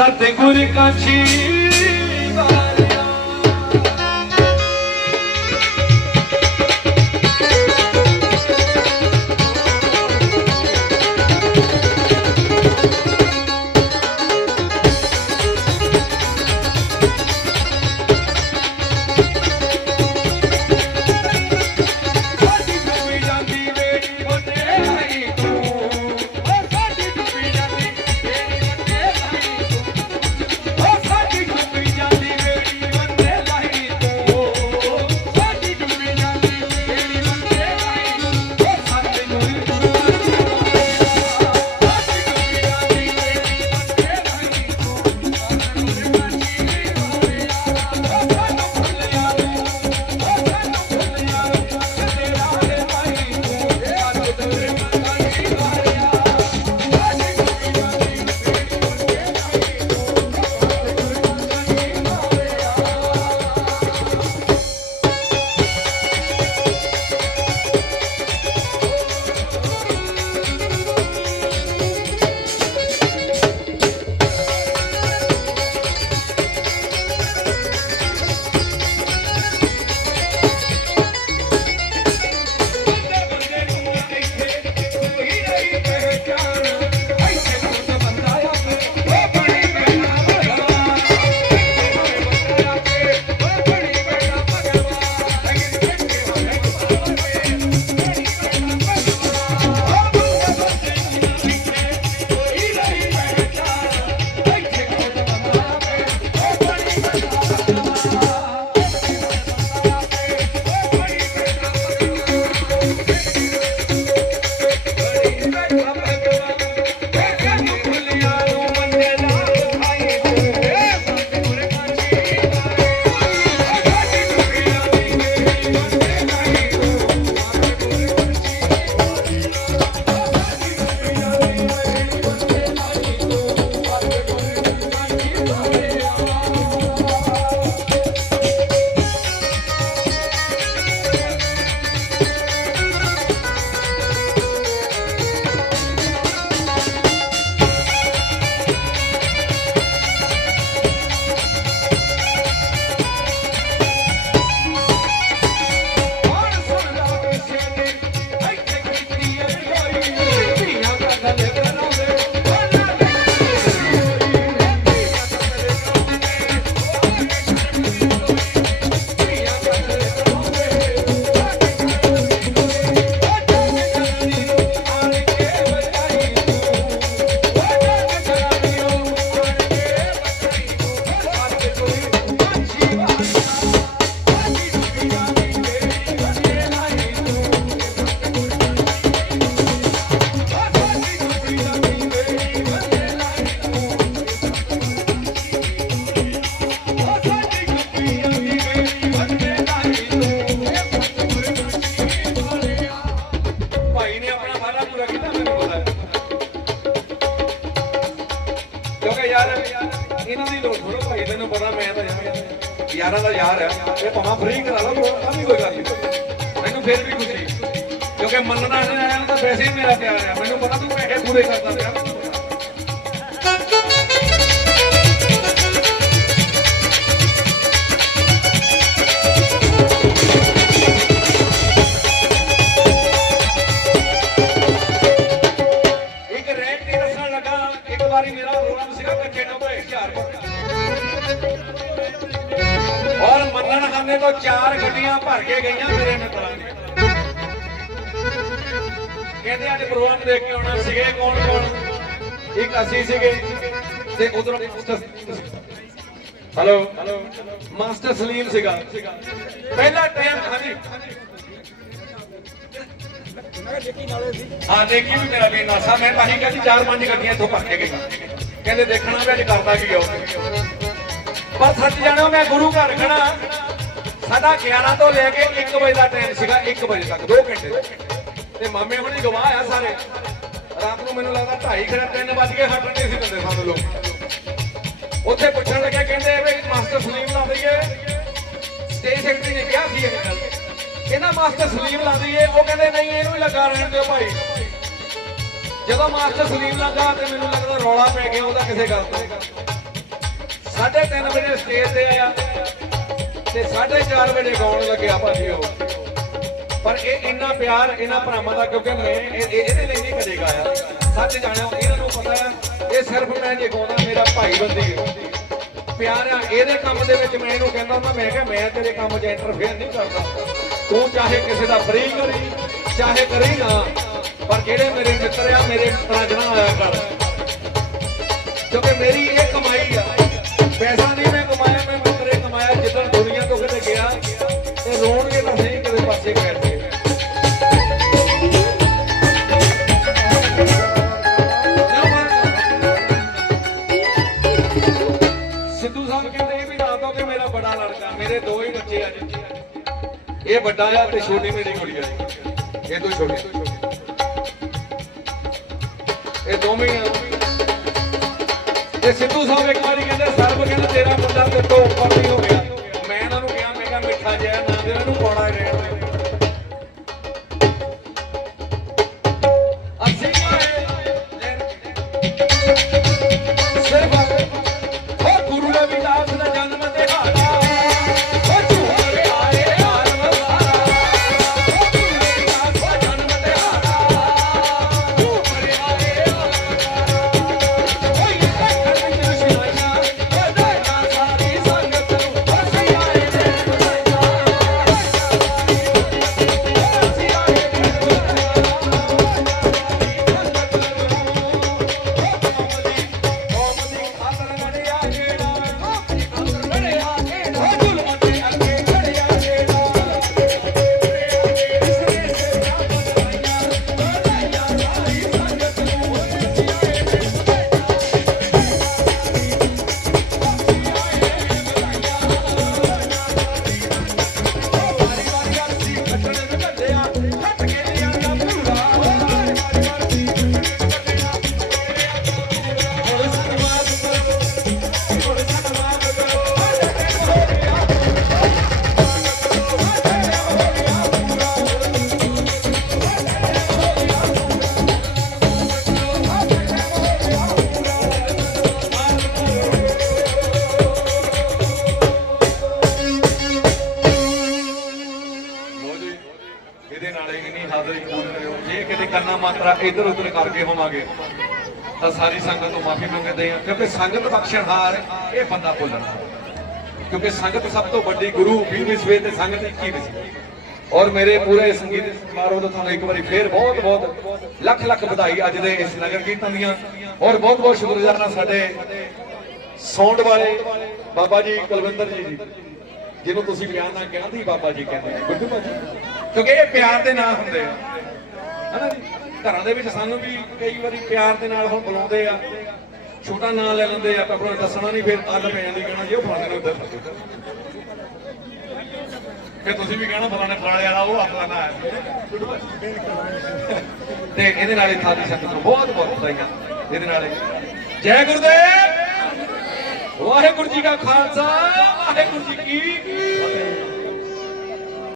सतगुर का जी ਯਾਰ, ਇਹਨਾਂ ਦੀ ਲੋੜ ਥੋੜਾ ਭਾਈ ਤੈਨੂੰ ਪਤਾ, ਮੈਂ ਤਾਂ ਯਾਰ, ਯਾਰਾਂ ਦਾ ਯਾਰ ਹੈ ਇਹ ਭਾਵੇਂ ਫ੍ਰੀ ਕਰਾ ਲਓ ਤਾਂ ਵੀ ਕੋਈ ਗੱਲ ਨਹੀਂ। ਮੈਨੂੰ ਫਿਰ ਵੀ ਖੁਸ਼ੀ। ਕਿਉਂਕਿ ਮੰਨਣਾ ਨਹੀਂ ਆਇਆ, ਤਾਂ ਵੈਸੇ ਹੀ ਮੇਰਾ ਪਿਆਰ ਹੈ ਮੈਨੂੰ ਪਤਾ ਤੂੰ ਪੈਸੇ ਪੂਰੇ ਕਰਦਾ ਪਿਆ। ਹਮਨੇ ਤੋਂ ਚਾਰ ਗੱਡੀਆਂ ਭਰ ਕੇ ਗਈਆਂ ਮੇਰੇ ਮਿੱਤਰਾਂ ਦੀਆਂ ਕਹਿੰਦੇ ਅੱਜ ਪ੍ਰੋਗਰਾਮ ਦੇਖ ਕੇ ਆਉਣਾ ਸੀਗੇ ਕੌਣ ਕੌਣ? ਇੱਕ ਅਸੀਂ ਸੀਗੇ ਤੇ ਉਧਰੋਂ ਹਲੋ ਮਾਸਟਰ ਸਲੀਮ ਸੀਗਾ। ਪਹਿਲਾ ਟਾਈਮ ਹਾਂਜੀ। ਹਾਂ ਦੇਖੀ ਵੀ ਮੇਰਾ ਵੀ ਨਾਸਾ। ਮੈਂ ਤਾਂ ਹੀ ਕਹਿੰਦੀ ਚਾਰ ਪੰਜ ਗੱਡੀਆਂ ਇੱਥੋਂ ਭਰ ਕੇ ਗਈ ਕਹਿੰਦੇ ਦੇਖਣਾ ਵੀ ਅੱਜ ਕਰਦਾ ਕੀ ਆਉ ਪਰ ਸੱਚ ਜਾਣੋ ਮੈਂ ਗੁਰੂ ਘਰ ਖੜਾ ਸਾਡਾ 11 ਤੋਂ ਲੈ ਕੇ 1 ਵਜੇ ਦਾ ਟਾਈਮ ਸੀਗਾ 1 ਵਜੇ ਤੱਕ 2 ਘੰਟੇ ਤੇ ਮਾਮੇ ਹੁਣੀ ਗਵਾਹ ਆ ਸਾਰੇ। ਰਾਤ ਨੂੰ ਮੈਨੂੰ ਲੱਗਦਾ 2:30 ਖੜਾ 3 ਵਜ ਕੇ ਹਟਣੇ ਸੀ ਬੰਦੇ ਸਾਨੂੰ ਲੋਕ ਉੱਥੇ ਪੁੱਛਣ ਲੱਗੇ ਕਹਿੰਦੇ ਵੀ ਮਾਸਟਰ ਸਲੀਮ ਲਾ ਦਈਏ ਸਟੇਜ ਸੈਕਟਰੀ ਨੇ ਕਿਹਾ ਸੀ ਇਹ ਗੱਲ। ਕਹਿੰਦਾ, ਮਾਸਟਰ ਸਲੀਮ ਲਾ ਦਈਏ ਉਹ ਕਹਿੰਦੇ, ਨਹੀਂ, ਇਹਨੂੰ ਹੀ ਲੱਗਾ ਰਹਿਣ ਦਿਓ ਭਾਈ। ਜਦੋਂ ਮਾਸਟਰ ਸਲੀਮ ਲੱਗਾ ਤੇ ਮੈਨੂੰ ਲੱਗਦਾ ਰੌਲਾ ਪੈ ਗਿਆ ਉਹਦਾ ਕਿਸੇ ਗੱਲ ਤੋਂ। 3:30 ਵਜੇ ਸਟੇਜ ਤੇ ਆਇਆ। ਤੇ 4:30 ਵਜੇ ਗਾਉਣ ਲੱਗਿਆ ਭਾਜੀ ਉਹ। ਪਰ ਇਹ ਇੰਨਾ ਪਿਆਰ, ਇਹਨਾਂ ਭਰਾਵਾਂ ਦਾ, ਕਿਉਂਕਿ ਮੈਂ ਇਹਦੇ ਲਈ ਨਹੀਂ ਕਦੇ ਗਾਇਆ। ਸੱਚ ਜਾਣਿਓ ਇਹਨਾਂ ਨੂੰ ਪਤਾ ਹੈ, ਇਹ ਸਿਰਫ ਮੈਂ ਜੇ ਗਾਉਂਦਾ, ਮੇਰਾ ਭਾਈ ਬੰਦੀ ਪਿਆਰ ਆ, ਇਹਦੇ ਕੰਮ ਦੇ ਵਿੱਚ ਮੈਂ ਇਹਨੂੰ ਕਹਿੰਦਾ ਹੁੰਦਾ, ਮੈਂ ਕਿਹਾ, ਮੈਂ ਤੇਰੇ ਕੰਮ 'ਚ ਇੰਟਰਫੇਅਰ ਨਹੀਂ ਕਰਦਾ। ਤੂੰ ਚਾਹੇ ਕਿਸੇ ਦਾ ਫਰੀ ਕਰੀ, ਚਾਹੇ ਕਰੀ ਨਾ, ਪਰ ਜਿਹੜੇ ਮੇਰੇ ਮਿੱਤਰ ਆ, ਮੇਰੇ ਮਿੱਤਰਾਂ 'ਚ ਨਾ ਆਇਆ ਕਰ। ਕਿਉਂਕਿ ਮੇਰੀ ਇਹ ਕਮਾਈ ਆ। ਪੈਸਾ ਨਹੀਂ ਮੈਂ ਕਮਾਇਆ, ਮੈਂ ਨਹੀਂ ਕਿਤੇ ਸਿੱਧੂ ਸਾਹਿਬ ਕਹਿੰਦੇ ਵੀ ਦੱਸ ਦੋ ਮੇਰਾ ਬੜਾ ਲੜਕਾ, ਮੇਰੇ ਦੋ ਹੀ ਬੱਚੇ ਆ ਜੀ। ਇਹ ਵੱਡਾ ਆ ਤੇ ਛੋਟੀ ਮੇਰੀ ਕੁੜੀ ਇਹ ਤੋਂ ਛੋਟੀ। ਇਹ ਦੋਵੇਂ ਆ। ਤੇ ਸਿੱਧੂ ਸਾਹਿਬ ਇੱਕ ਵਾਰੀ ਕਹਿੰਦੇ, ਸਰਬ ਕਹਿੰਦੇ ਤੇਰਾ ਮੁੰਡਾ ਤੇ ਤੋਂ ਉੱਪਰ ਨਹੀਂ ਹੋ ਗਿਆ। ਕੰਨਾ ਮਾਤਰਾ ਇਧਰ ਉਧਰ ਕਰਕੇ ਹੋਵਾਂਗੇ, ਤਾਂ ਸਾਰੀ ਸੰਗਤ ਤੋਂ ਮਾਫੀ ਮੰਗਦੇ ਹਾਂ, ਕਿਉਂਕਿ ਸੰਗਤ ਬਖਸ਼ਣਹਾਰ ਇਹ ਬੰਦਾ ਭੁੱਲਣਾ। ਕਿਉਂਕਿ ਸੰਗਤ ਸਭ ਤੋਂ ਵੱਡੀ ਗੁਰੂ 20ਵੀਂ ਸਵੇ ਤੇ ਸੰਗਤ 21ਵੀਂ ਸੀ ਔਰ ਮੇਰੇ ਪੂਰੇ ਸੰਗੀਤ ਸਮਾਰੋਹ ਦਾ ਤੁਹਾਨੂੰ ਇੱਕ ਵਾਰੀ ਫੇਰ ਬਹੁਤ ਬਹੁਤ ਲੱਖ ਲੱਖ ਵਧਾਈ ਅੱਜ ਦੇ ਇਸ ਨਗਰ ਕੀਰਤਨ ਦੀਆਂ। ਔਰ ਬਹੁਤ ਬਹੁਤ ਸ਼ੁਕਰਗੁਜ਼ਾਰ ਸਾਡੇ ਸੌਂਡ ਵਾਲੇ ਬਾਬਾ ਜੀ ਕੁਲਵਿੰਦਰ ਜੀ ਦੀ ਜਿਹਨੂੰ ਤੁਸੀਂ ਬਿਆਨ ਨਾਲ ਕਿਹਾ ਸੀ ਬਾਬਾ ਜੀ ਕਹਿੰਦੇ ਗੁੱਡੂ ਭਾਜੀ। ਕਿਉਂਕਿ ਇਹ ਪਿਆਰ ਦੇ ਨਾਂ ਹੁੰਦੇ ਆ। ਹਨਾ ਜੀ? ਘਰਾਂ ਦੇ ਵਿੱਚ ਸਾਨੂੰ ਵੀ ਕਈ ਵਾਰੀ ਪਿਆਰ ਦੇ ਨਾਲ ਹੁਣ ਬੁਲਾਉਂਦੇ ਆ। ਛੋਟਾ ਨਾਂ ਲੈ ਲੈਂਦੇ ਆ ਤਾਂ ਆਪਣਾ ਦੱਸਣਾ ਨਹੀਂ, ਫਿਰ ਅੱਲ ਪੈ ਜਾਂਦੀ, ਕਹਿਣਾ ਜੀ ਉਹ ਫਲਾਣੇ ਨੂੰ ਇੱਧਰ ਫਿਰ ਤੁਸੀਂ ਵੀ ਕਹਿਣਾ ਫਲਾਣੇ ਫਲਾਣੇ ਵਾਲਾ, ਉਹ ਆਪਣਾ ਨਾਂ ਹੈ। ਤੇ ਇਹਦੇ ਨਾਲ ਇਹ ਸਾਡੀ ਸੰਗਤ ਨੂੰ ਬਹੁਤ ਬਹੁਤ ਵਧਾਈਆਂ। ਇਹਦੇ ਨਾਲ ਇਹ। ਜੈ ਗੁਰਦੇਵ! ਵਾਹਿਗੁਰੂ ਜੀ ਕਾ ਖਾਲਸਾ, ਵਾਹਿਗੁਰੂ ਜੀ ਕੀ ਫਤਿਹ।